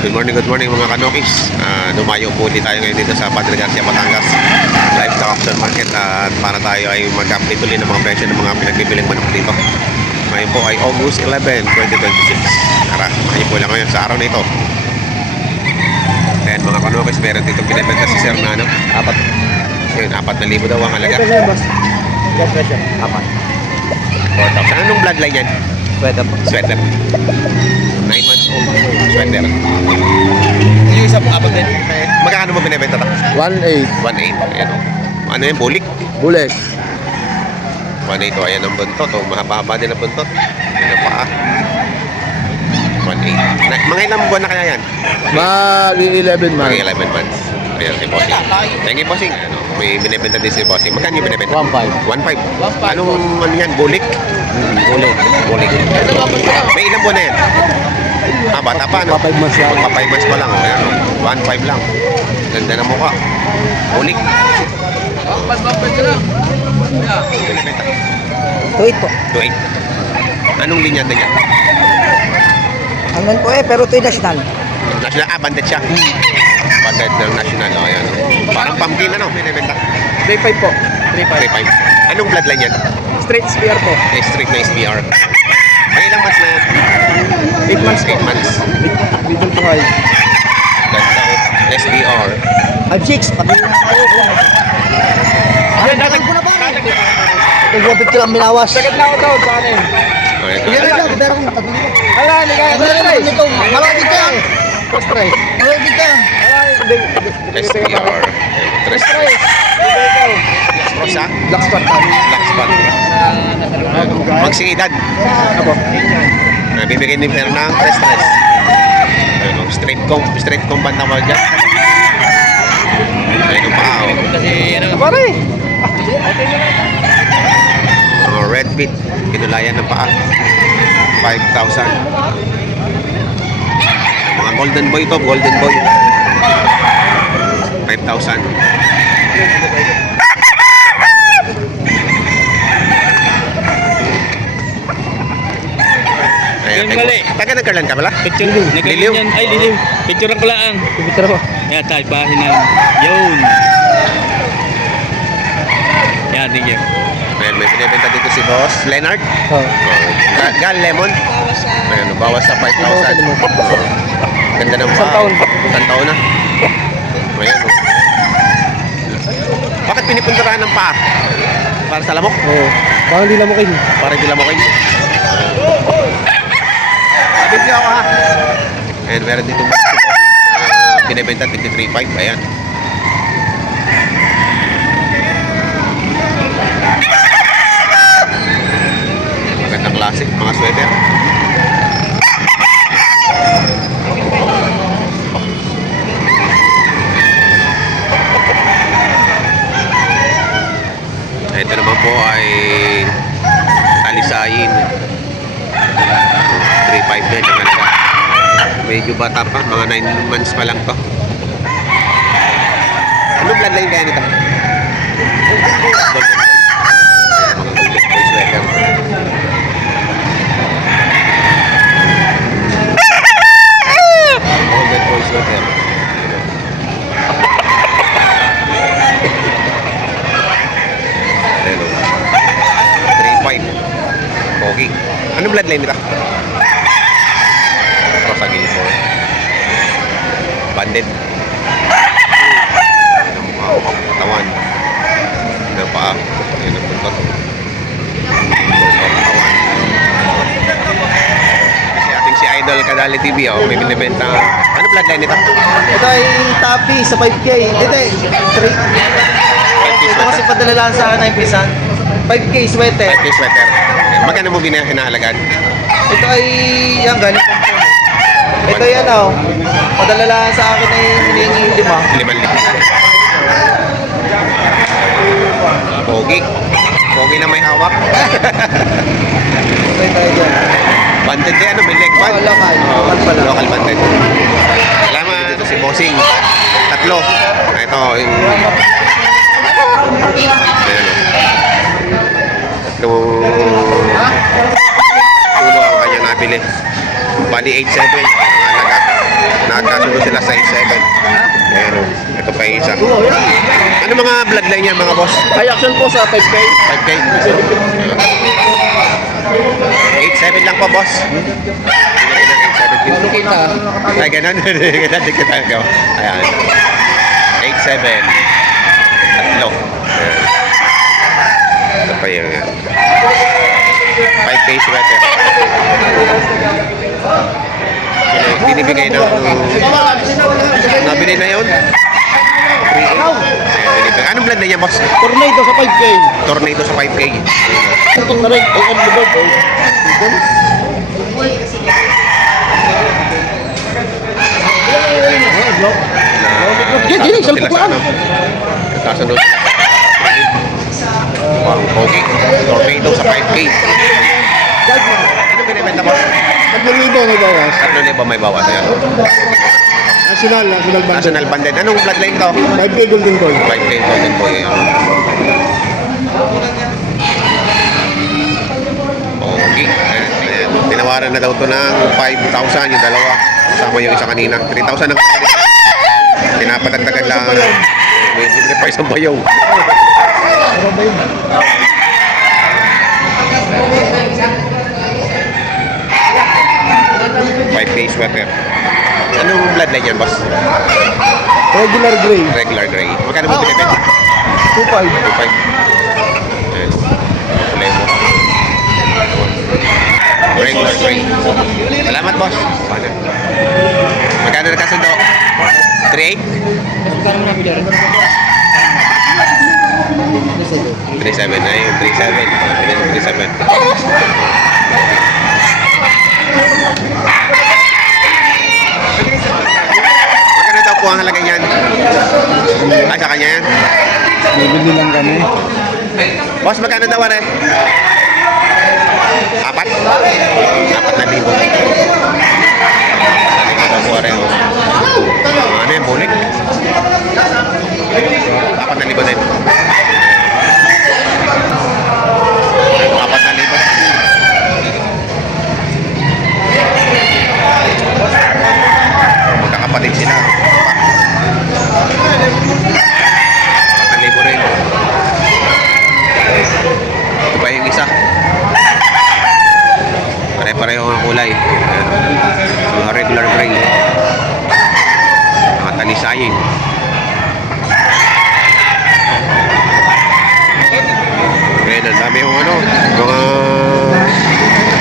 Good morning mga kanokis. Dumayo po ulit tayo ngayon dito sa Padre Garcia, Batangas Livestock Auction Market at para tayo ay mag-update ulit ng mga presyo ng mga pinagbibiling manok dito. Ngayon po ay August 11, 2026. Tara, makain po lang ngayon sa araw na ito. Ayan mga kanokis, meron dito binibenta si Sir na ano? Apat. Ayun, 4,000 daw ang halaga. Apat. 4,000. Anong bloodline yan? Sweater. 9 months old. Sweater. Yung isa po, apat din. Magkano mo binibenta ta? 1.8. 1.8. Ayan o. Ano yan? Bulik? Bulik. 1.8 o. Ayan ang buntot o. Mahaba-haba din ang buntot. Ayan ang paa. 1.8. Mga ilang buwan na kaya yan? Mag-11 Mga months. 11 months. Ayan si Bossing. Thank you, Bossing. Ano, may binibenta din si Bossing. Magkano yung binibenta? 1.5. 1.5. Anong ano yan? Bulik? Bulik. Bulik. May ilang buwan na yan? Bata pa ano? 5 months lang. 5 months pa lang. Ayan o. 1.5 lang. Ganda na mukha. Bulik. Binibenta. Tuwid po. 2.8. Anong linya na yan? Hanggang po pero tuwid national. National, banded siya. Banded ng national. O, ayan. Parang pumpkin ano, binibenta. 3.5 po. 3.5. Anong bloodline yan? Straight spear po. Street na SBR. May ilang months na yan? 8 months po. 8 months. Bidon po kayo. Ganda o. SBR. 5.6. Pati na kayo. Ay, datag ko na ba? Nag-rapid ko lang minawas. Sagad na ako daw. Saan eh? Yan lang. Pero kung patuloy ko. Ala, hindi kaya. Malapit ka. First try. Malapit ka. SBR. Tres. Rosa? Black spot. Black spot. Magsing edad. Apo. Bibigay ni Fer ng tres. Straight comb banda mo dyan. Ayun ang paa o. Pare. Mga red pit. Pinulayan ng paa. 5,000. Mga golden boy to. Golden boy. 5,000. Ayan, Mali. taga nagkarlan ka pala? Picture. Liliw. Ay, liliw. Picture ko lang. Picture mo. Yan, tayo bahin na. Yun. Yan, thank you. Ayan, may pinibenta dito si Boss Leonard. Oh. Gal Lemon. Ayan, bawas sa 5,000. Ganda ng Isang paa. taon. Isang taon na. Ayan. Bakit pinipuntahan ng paa? Para sa lamok? Oo. Parang hindi lamukin. Para hindi lamokin. Video ako ha. Ayan, meron dito pinibenta 53.5. Ayan. Magandang klase, mga sweater. Ito naman po ay talisayin. 3.5 din ang halaga. Medyo bata pa, mga 9 months pa lang to. Ano bloodline kaya nito? Golden boy. Mga golden boy sweater. Golden boy sweater. Hello. 3.5. Pogi. Ano bloodline nito? Rosa Gilmore. Banded. Tawan. Ano pa? Ayun ang buntot. Tawan. Si ating si Idol Kadali TV, oh, may binibenta. Ano bloodline nito? Ito ay tapi sa 5K. Hindi. 3. Ito kasi padala lang sa akin na impisan. 5K sweater. 5K sweater. Magkano mo hinahalagaan? Ito ay yan galing po. Ito yan oh. Padala lang sa akin ay hinihingi 5. 5,000. Pogi. Pogi na may hawak. Ito tayo dyan. Banded din, ano, may leg band. Oo, local. Local pala. Local banded. Salamat. Ito si Bossing. 3. Ito, yung... Ayan, oh. Tulo ang kanya nabili. Bali 8.7 ang halaga. Nakakasundo sila sa 8.7. Ayan o. Ito pa yung isa. Ano mga bloodline yan mga boss? High action po sa 5K. 5K. 8.7 lang po boss. Ano kita? Ay, ganun. Ganun din kita. Ayan. 8.7. Tatlo. Ayan. Ito pa yung 5K sweater. Binibigay ng nabili na yun. Anong blend na niya boss? Tornado sa 5K. Tornado sa 5K. Tutok na rin. Ay, ano ba? Hindi, salpok lang. Kasunod sila. Pang pogi. Tornado sa 5K. Ano binibenta boss? 3,000 may bawas. 3,000 may bawas. Ayan. National band. National banded. Anong bloodline to? 5K golden gold. 5K golden boy. Pogi. Ayan. Tinawaran na daw to ng 5,000 yung dalawa. Kasama yung isa kanina. 3,000 ang pinapadagdagan lang. May libre pa isang bayaw. Ano ba yun? Five K sweater. Anong bloodline yan, boss? Regular gray. Regular gray. Magkano mo binibenta? 2.5. 2.5. Ayan. Kulay mo. Regular gray. Salamat, boss. Paano? Magkano na kasundo? 3.8? 3.7 na yun. 3.7. 3.7. Magkano daw po ang halaga niyan? Ay, sa kanya yan? Bibili lang kami. Boss, magkano daw are? 4? 4,000. Daw po are. Ano yan, bulik? 4,000 din. 4,000. Magkakapatid sila. 4,000 rin. Ito pa yung isa. Pare-pareho ang kulay. Ayan. Mga regular gray. Mga talisayin. Ayan, ang dami yung ano, mga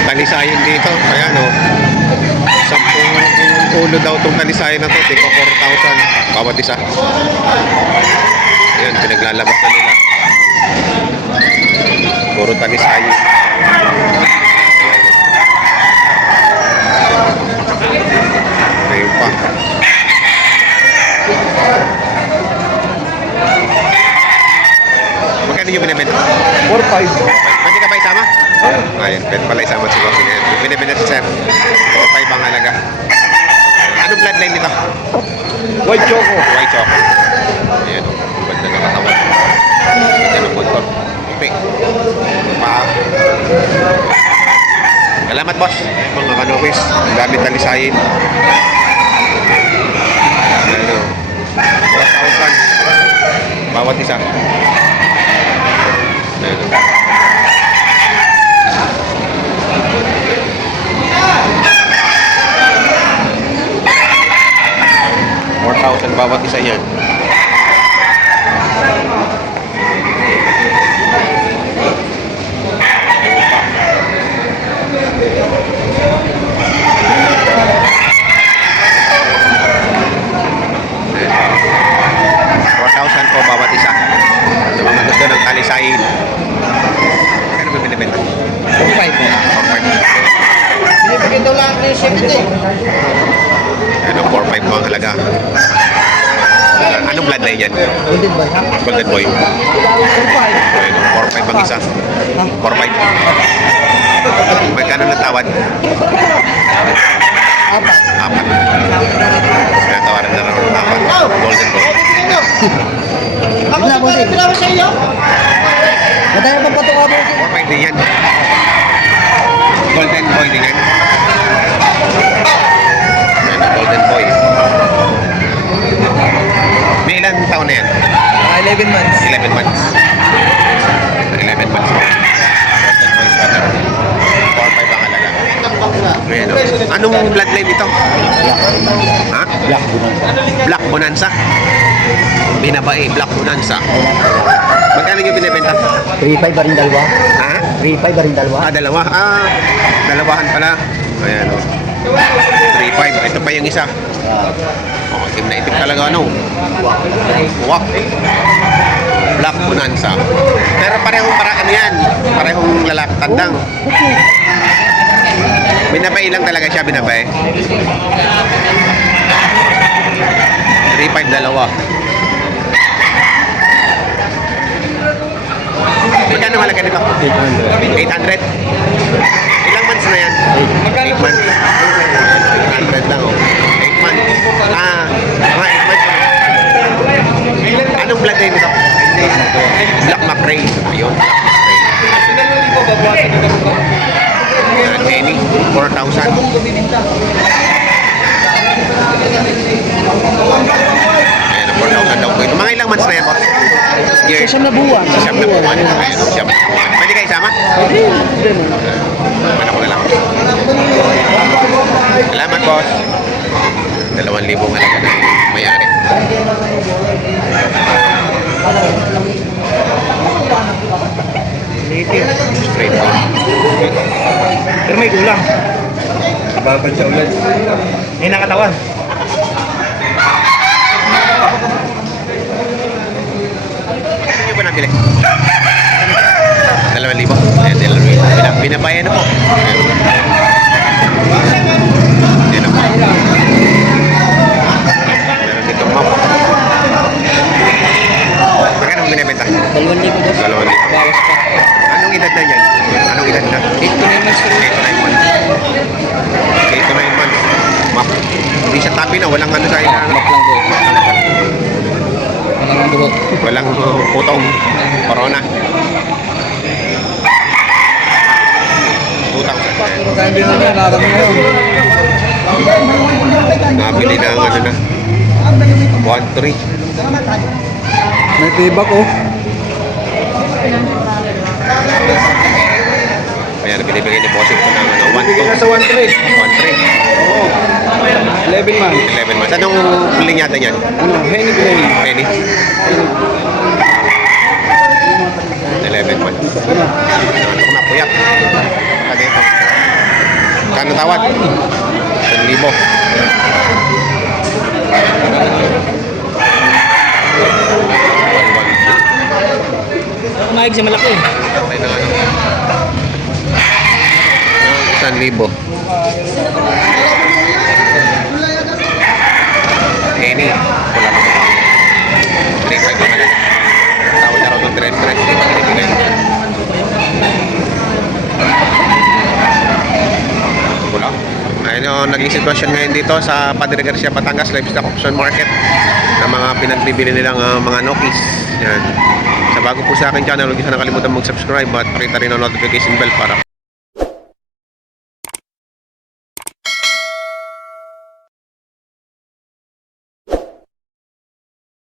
talisayin dito. Ayan o. 10 ulo daw itong talisayin na to. Tipo 4,000 bawat isa. Ayan, pinaglalabas na nila. Puro talisayin. Ayun pa. Magkano yung binibenta? 4.5. Pwede ka ba isama? Ayun, pwede pala isama si Boss. Binibenta si Sir. 4.5 ang halaga. Anong bloodline nito? White choco. White choco. Ayan o. Ganda ng katawan. Ganda ng motor. Okay. Salamat boss. Mga kanokis. Ang dami talisayin. Ayan o. 4,000. Bawat isa. Ayan o. bawat isa yan. $4,000 po bawat isa. Sa mga gusto ng talisayin. Kano ba binibenta? 4.5 po. 4.5. Binibigyan daw lang ng 70. Ano, 4.5 po ang halaga. Anong bloodline yan? Golden boy, ha? Golden Boy. 4.5. Ano, 4.5 ang isa. 4.5. Magkano ng tawad? Apat. 4. Tinatawaran na lang ng tawad. Golden Boy. Ako na, bossing. Pinapos sa iyo? Mataya pa patuka, bossing. 4.5 din yan. Golden Boy din yan. Ano, Golden Boy. 11 months. 11 months. 11 months. 4-5 ang halaga. Ayan, oh. Anong bloodline ito? Ha? Black Bonanza. Black Bonanza. Binabae, Black Bonanza. Magkano yung binibenta? 3.5 ba rin dalawa? Ha? 3.5 ba rin dalawa? Dalawa. Dalawahan pala. Ayan, oh. 3.5. Ito pa yung isa. Oh, itim na itim talaga, ano? Wow. Black Bonanza. Pero parehong paraan yan. Parehong lalaki, tandang. Binabae lang talaga siya, binabae. 3.5 dalawa. Magkano malaki nito? 800. Ilang months na yan? 8 months. 800 lang, oh. 8 months. Mga 8 months. Anong blood name ito? Black McRae. Ayun, Black McRae. Jenny, 4,000. Ayan, 4,000 daw po ito. Mga ilang months na yan, boss? Year. Siyam na buwan. Siyam na buwan. Ayan, siyam na buwan. Pwede kayo isama? Wala ko na lang. Salamat, boss. 2,000 halaga na may-ari. Straight on. Pero may kulang. Babad siya ulit. May nakatawan. Ano ba nabili? 2,000. Ayan, 2,000. Binabayan na po. Ayan na po. Meron dito map. Magkano mo binibenta? 2,000 boss. 2,000. Bawas pa. Anong edad na yan? Anong edad na? 8 to 9 months. 8 to 9 months. 8 to 9 months. Map. Hindi siya tapi na. Walang ano sa ilang. Map lang po. Walang dugot. Walang putong corona. 2,000. Hindi na nakakami ngayon. Nabili na ang ano na. 1,300. May payback oh. Ayan, binibigay deposit ko ng ano, 1,200. Sa 1-3. 1,300. Oo. 11 months. 11 months. Anong linyata niyan? Ano? Henny Play. Penny? 11 months. Ano ko napuyat? Kaya ito. Kano tawad? 1,000. Maig siya malaki. Okay na ano. 1,000. Penny. Wala na. 3,500 na lang. Tawad na raw ng 3,500. Wala. Ayun o, naging sitwasyon ngayon dito sa Padre Garcia, Batangas Livestock Auction Market na mga pinagbibili nilang mga Nokis. Yan. Sa bago po sa aking channel, huwag niyo sana nakalimutan mag-subscribe at pakita rin ang notification bell para